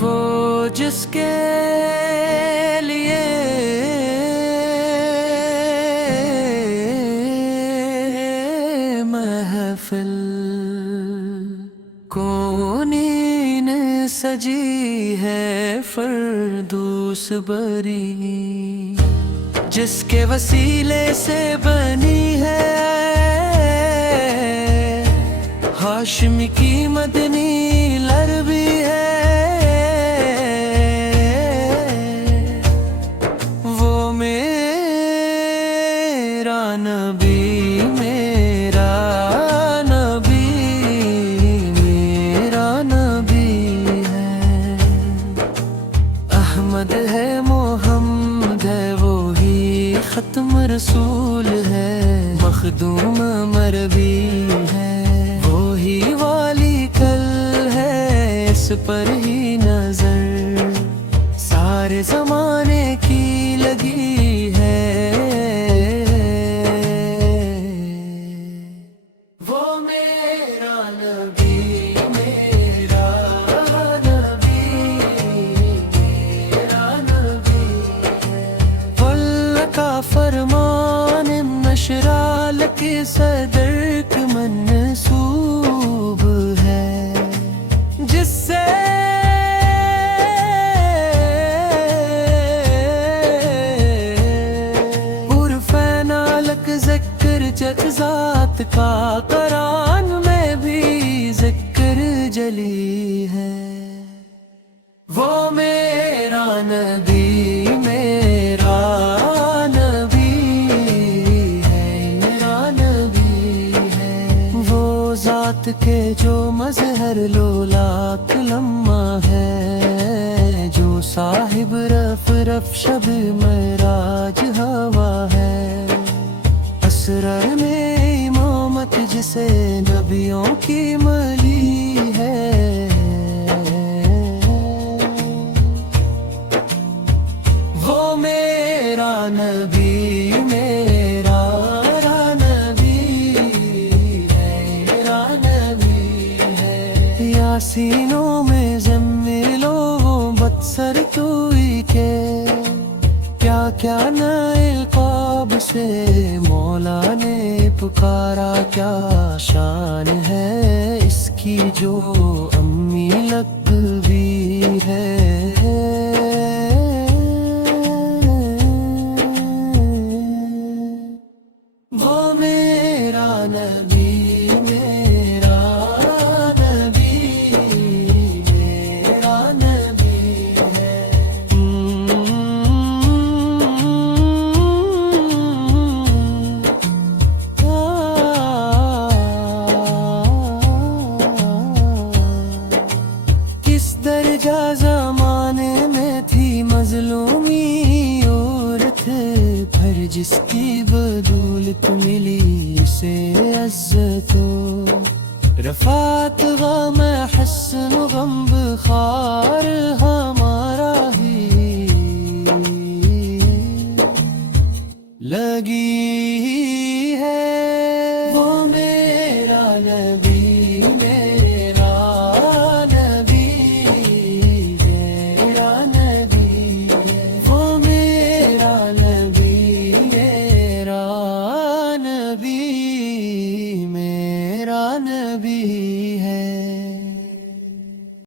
وہ جس کے لیے محفل کونین سجی ہے فردوس بری، جس کے وسیلے سے بنی ہے ہاشم کی مدنی لربی ہے، وہ میرا نبی میرا نبی میرا نبی ہے، احمد ہے محمد ہے وہی ختم رسول ہے، مخدوم مربی ہے وہی والی کل ہے، اس پر ہی نظر سارے زمانے کی لگی ہے، وہ میرا نبی میرا نبی میرا نبی ہے، اللہ کا فرمان نشرال کے صدر کے منسوب ہے، جس سے ذات کا قرآن میں بھی ذکر جلی ہے، وہ میرا نبی میرا نبی ہے میرا نبی ہے، وہ ذات کے جو مظہر لولاک لمحہ ہے، جو صاحب رف شب معراج ہوا ہے، اسرار میں امامت جسے نبیوں کی ملی ہے، وہ میرا نبی میرا نبی میرا نبی ہے، یاسینوں میں زملو بتسر توئی کے کیا کیا نئے القاب سے مولا نے پکارا، کیا شان ہے اس کی جو امی لقبی ہے، وہ میرا نبی میرا نبی میرا نبی ہے، درجہ زمانے میں تھی مظلومی عورت، پھر جس کی بدولت ملی اسے عزت و رفعت، غم حسن و غم بخار